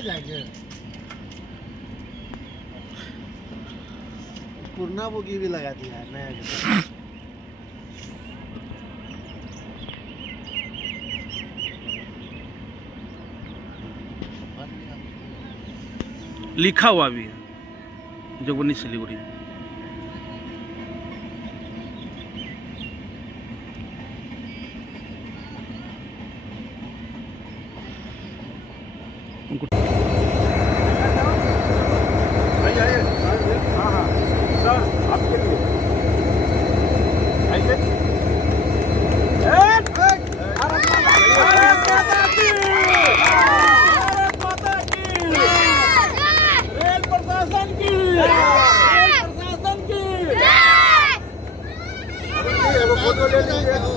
चले जाएंगे। पुरना बोगी भी लगा दिया है नया। लिखा हुआ भी है जोगबनी सिलीगुड़ी। फोटो ले लीजिए।